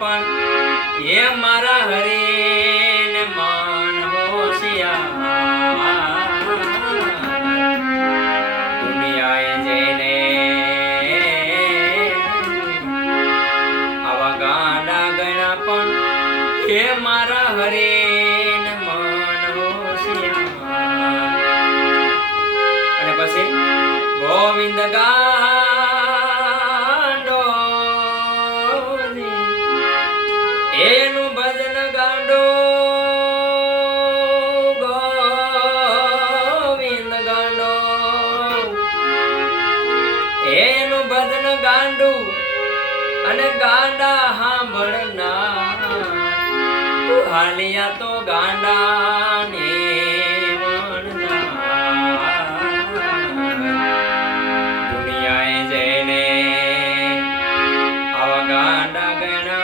પણ એ મારા હરે ને મન હોશિયાર દુનિયાએ જઈને આવા ગાંડા ગણા પણ એ મારા હરે ને મન હોશિયાર. અને પછી ગોવિંદ ગાંડો એનું ભજન ગાંડો ગોવિંદ ગાંડો એનું ભજન ગાંડું અને ગાંડા સાંભળનાર હાલિયા તો ગાંડા ને દુનિયાએ જઈને આવા ગાંડા ગણા